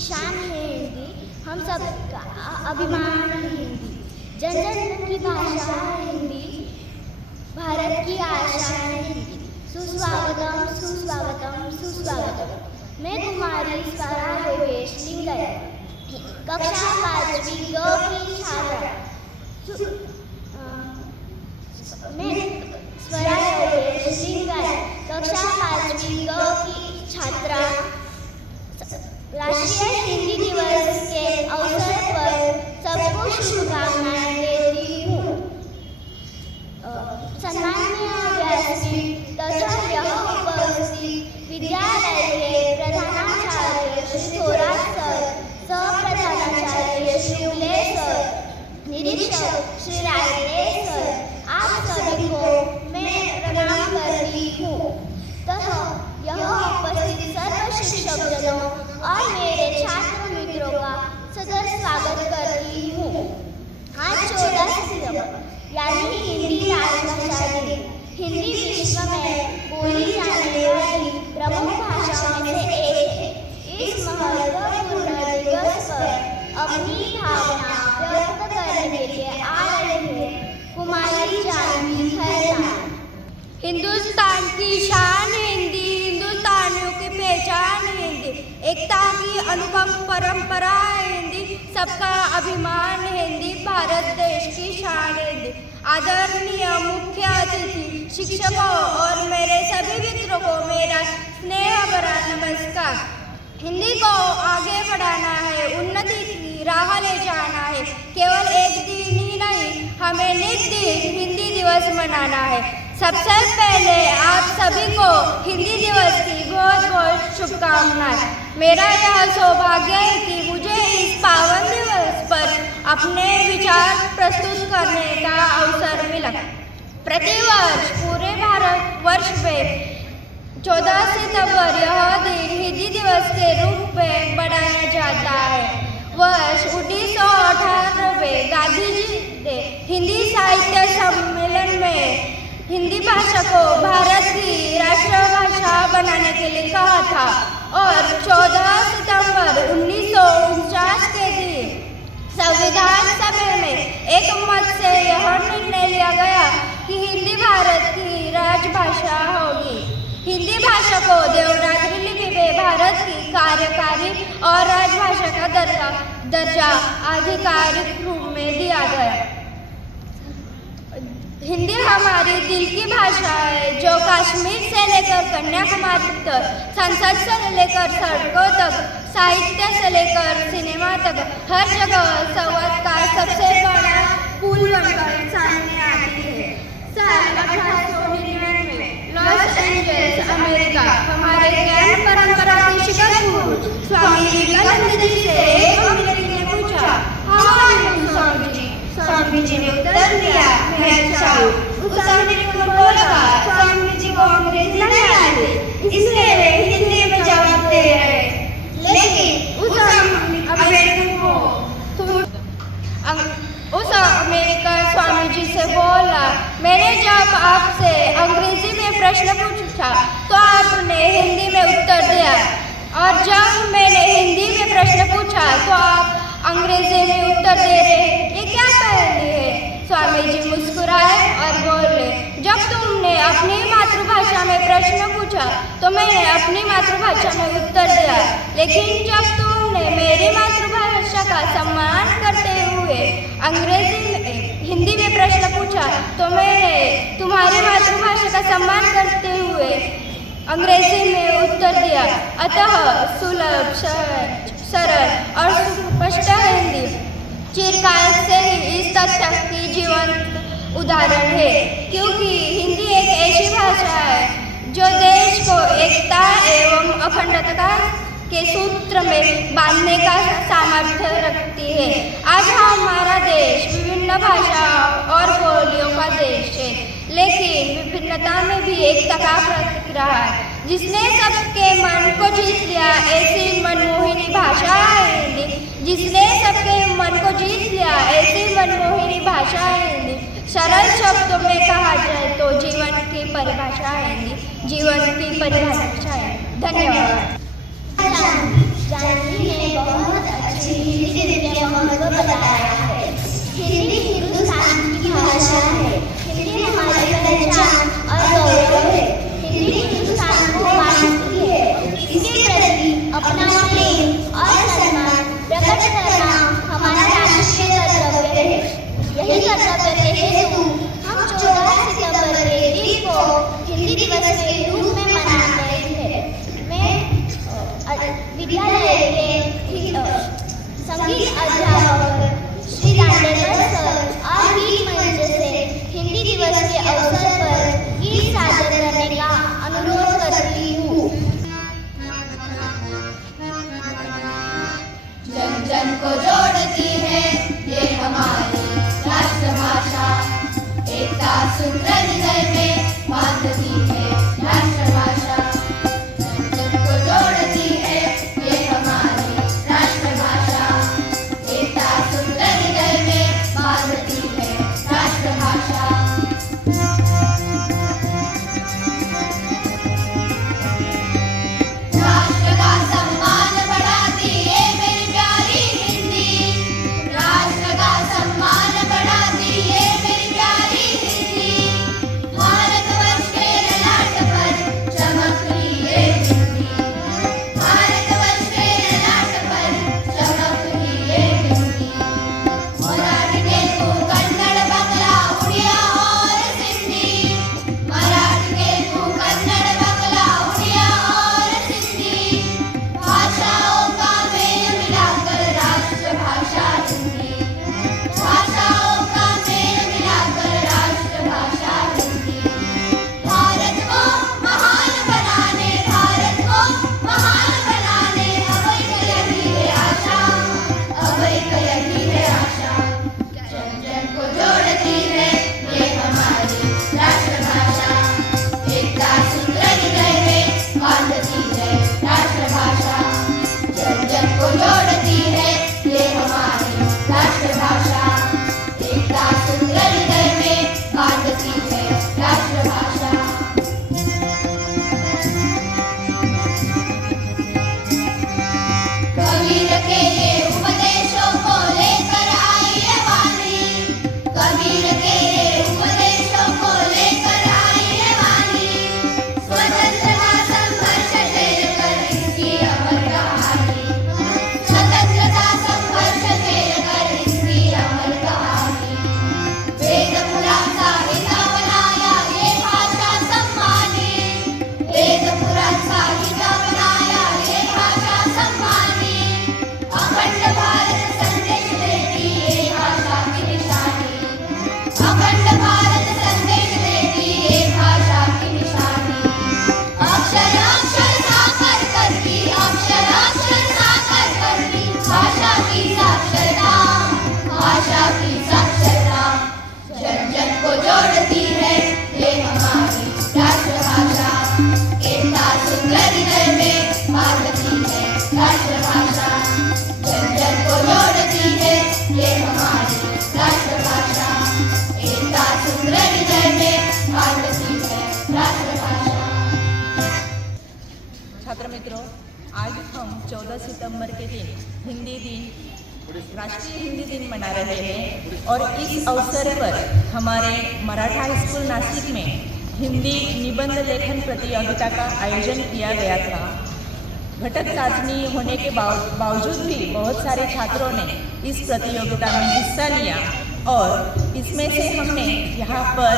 शान है हिंदी, हम सबका अभिमान है हिंदी। जन जन की भाषा है हिंदी, भारत की आशा है हिंदी। सुस्वागतम सुस्वागतम सुस्वागतम। मैं कुमारी स्वरा योगेश लिंगायत, कक्षा 5वीं ग की छात्रा। मैं स्वरा योगेश लिंगायत, कक्षा 5वीं ग की छात्रा राष्ट्रीय हिंदी दिवस के अवसर पर सबको शुभकामनाएं देती हूँ। सम्माननीय व्यासपीठ तथा यह उपस्थित विद्यालय के प्रधानाचार्य श्री थोरात सर, सह-प्रधानाचार्य श्री उले सर, निरीक्षक श्री रायते सर, आप सभी को मैं प्रणाम करती हूँ तथा यह उपस्थित सर्व शिक्षकजनों और मेरे छात्र मित्रों का सदर स्वागत करती हूँ। आज 14 सितंबर यानी हिंदी राजभाषा दिन। हिंदी विश्व में बोली जाने वाली प्रमुख भाषाओं में से एक है। इस महत्वपूर्ण दिवस पर अपनी भावना व्यक्त करने के लिए आ रही है कुमारी जानवी खैरनार। हिंदुस्तान की शान हिंदी, हिंदुस्तानियों की पहचान हिंदी, एकता की अनुपम परंपरा हिंदी, सबका अभिमान हिंदी, भारत देश की शान हिंदी। आदरणीय मुख्य अतिथि, शिक्षकों और मेरे सभी मित्रों को मेरा स्नेह भरा नमस्कार। हिंदी को आगे बढ़ाना है, उन्नति की राह ले जाना है। केवल एक दिन ही नहीं, हमें नित्य हिंदी दिवस मनाना है। सबसे पहले आप सभी को हिंदी दिवस की बहुत बहुत शुभकामनाएं। मेरा यह सौभाग्य है कि मुझे इस पावन दिवस पर अपने विचार प्रस्तुत करने का अवसर मिला। प्रतिवर्ष पूरे भारतवर्ष में 14 सितंबर यह दिन हिंदी दिवस के रूप में मनाया जाता है। वर्ष 1918 में गांधी जी ने हिंदी साहित्य सम्मेलन में हिंदी भाषा को भारत की राष्ट्रभाषा बनाने के लिए कहा था और 14 सितंबर 1949 के दिन संविधान सभा में एक मत से यह निर्णय लिया गया कि हिंदी भारत की राजभाषा होगी। हिंदी भाषा को देवनागरी लिपि में भारत की कार्यकारी और राजभाषा का दर्जा आधिकारिक रूप में दिया गया। हिंदी हमारी दिल की भाषा है जो कश्मीर से लेकर कन्याकुमारी तक, संसद से लेकर सड़कों तक, साहित्य से लेकर सिनेमा तक हर जगह संवाद का सबसे बड़ा पुल बनकर सामने आती है। साल 1899 में लॉस एंजल्स अमेरिका हमारे ज्ञान परंपरा के शिखर गुरु स्वामी विवेकानंद जी से एक अमेरिकी ने पूछा, स्वामी जी ने उत्तर दिया, मैं अच्छा हूँ। उस अमेरिकी ने बोला, स्वामी जी को अंग्रेजी नहीं आती, इसलिए वे हिंदी में जवाब दे रहे। लेकिन उस अमेरिकन स्वामी जी से बोला, मैंने जब आपसे अंग्रेजी में प्रश्न पूछा तो आपने हिंदी में उत्तर दिया, और जब मैंने हिंदी में प्रश्न पूछा तो आप अंग्रेजी में उत्तर दे रहे, ये क्या पहेली है? स्वामी जी मुस्कुराए और बोले, जब तुमने अपनी मातृभाषा में प्रश्न पूछा तो मैंने अपनी मातृभाषा में उत्तर दिया, लेकिन जब तुमने मेरी मातृभाषा का सम्मान करते हुए हिंदी में प्रश्न पूछा तो मैंने तुम्हारी मातृभाषा का सम्मान करते हुए अंग्रेजी में उत्तर दिया। अतः सुलभ, सरल और स्पष्ट हिंदी चिरकाल से ही इस तथ्य की जीवंत उदाहरण है, क्योंकि हिंदी एक ऐसी भाषा है जो देश को एकता एवं अखंडता के सूत्र में बांधने का सामर्थ्य रखती है। आज हमारा देश विभिन्न भाषाओं और बोलियों का देश है, लेकिन विभिन्नता में भी एकता का प्रतीक रहा है। जिसने सबके मन को जीत लिया ऐसी मनमोहिनी भाषा है हिंदी। जिसने सबके मन को जीत लिया ऐसी मनमोहिनी भाषा है हिंदी। सरल शब्दों में कहा जाए तो जीवन की परिभाषा है हिंदी। जीवन की परिभाषा है। धन्यवाद। जानवी ने बहुत मदद करना हमारा राष्ट्रीय कर्तव्य है। यही कर्तव्य के हेतु हम 14 सितंबर के दिन को हिंदी दिवस के रूप में मनाते हैं। मैं विद्यालय के संगीत अध्यापक श्री दांडेकर सर और गीत मंच से हिंदी दिवस के अवसर पर गीत सादर करने का अनुरोध करती हूँ। जन जन को जोड़ती है ये हमारी राष्ट्रभाषा, एकता सूत्र हृदय में बांधती है राष्ट्रभाषा। जन जन को जोड़ती है ये हमारी राष्ट्रभाषा, एकता सूत्र हृदय में बांधती है राष्ट्रभाषा। राष्ट्र का सम्मान बढ़ाती है मेरी प्यारी हिंदी, राष्ट्र का सम्मान बढ़ाती है मेरी प्यारी हिंदी। भारतवर्ष के ललाट पर चमक रही है हिंदी, भारतवर्ष के ललाट पर चमक रही है हिंदी। मराठी तेलुगु कन्नड़ बंगला उड़िया और सिंधी, मराठी तेलुगु कन्नड़ बंगला उड़िया और सिंधी, भाषाओं का मेल मिलाकर राष्ट्रभाषा हिंदी, भाषाओं का मेल मिलाकर राष्ट्रभाषा हिंदी। भारत को महान बनाने, भारत को महान बनाने अब एक यही है आशा, अब एक यही है आशा। जन जन को जोड़ती है ये हमारी राष्ट्रभाषा, एकता सूत्र हृदय में बांधती है राष्ट्रभाषा। जन जन को जोड़ती है ये हमारी राष्ट्रभाषा, एकता सूत्र हृदय में बांधती है राष्ट्रभाषा। कबीर के ये उपदेशों को लेकर आई है वाणी, कबीर के ये उपदेशों को लेकर आई है वाणी। स्वतंत्रता संघर्ष झेल कर इसकी अमर कहानी, स्वतंत्रता संघर्ष झेल कर इसकी अमर कहानी। वेद पुराण साहित्य बनाया ये भाषा सम्मानी, वेद पुराण साहित्य बनाया ये भाषा सम्मानी। अखंड भारत संदेश देती ये भाषा की निशानी, अखंड भारत संदेश देती ये भाषा की निशानी। अक्षर अक्षर साकार करती, अक्षर अक्षर साकार करती भाषा की साक्षरता, भाषा की साक्षरता। जन जन को जोड़ती है ये हमारी राष्ट्रभाषा, एकता सूत्र हृदय में बांधती है राष्ट्रभाषा। जन जन को जोड़ती है ये हमारी राष्ट्रभाषा, एकता सूत्र हृदय में बांधती है राष्ट्रभाषा। छात्र मित्रों, आज हम 14 सितंबर के दिन हिंदी दिन, राष्ट्रीय हिंदी दिन मना रहे हैं और इस अवसर पर हमारे मराठा स्कूल नासिक में हिंदी निबंध लेखन प्रतियोगिता का आयोजन किया गया था। घटक चाचनी होने के बावजूद भी बहुत सारे छात्रों ने इस प्रतियोगिता में हिस्सा लिया और इसमें से हमने यहाँ पर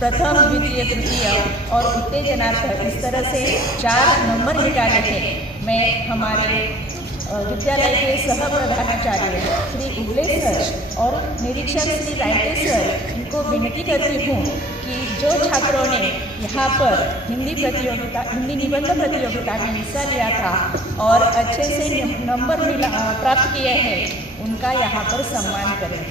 प्रथम, द्वितीय, तृतीय और उत्तेजनार्थ इस तरह से 4 नंबर निकाले थे। मैं हमारे विद्यालय के सह प्रधानाचार्य श्री उगले सर और निरीक्षक श्री रायटे सर इनको विनती करती हूँ कि जो छात्रों ने यहाँ पर हिंदी निबंध प्रतियोगिता में हिस्सा लिया था और अच्छे से नंबर प्राप्त किए हैं, उनका यहाँ पर सम्मान करें।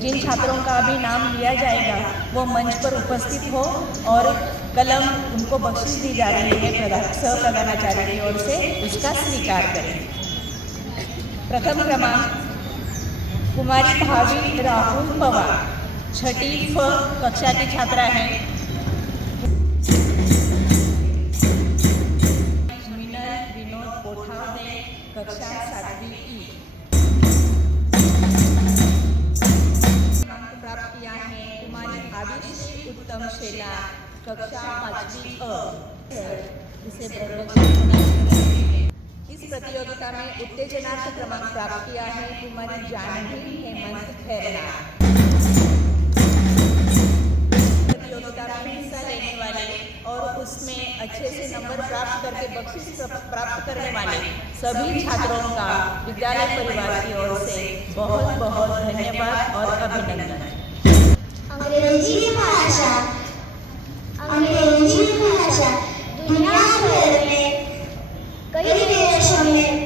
जिन छात्रों का अभी नाम लिया जाएगा वो मंच पर उपस्थित हो और कलम उनको बख्शिश दी जा रही है सह प्रधानाचार्य की ओर से, उसका स्वीकार करें। प्रथम क्रमांक कुमारी भावी राहुल पवार, 6ठी फ कक्षा की छात्रा है। मिनल विनोद कोठावदे, कक्षा 7वीं ई। क्रमांक प्राप्त किया है कुमारी आविश्री उत्तम शेला, कक्षा 5वीं अ। इसे इस प्रतियोगिता में उत्तेजनार्थ क्रमांक प्राप्त किया है कुमारी जानवी हेमंत खैरनार। प्रतियोगिता में हिस्सा लेने वाले और उसमें अच्छे से नंबर प्राप्त करके बख्शिश प्राप्त करने वाले सभी छात्रों का विद्यालय परिवार की ओर से बहुत बहुत धन्यवाद और अभिनंदन। अंग्रेजी भाषा दुनिया भर में कई देशों में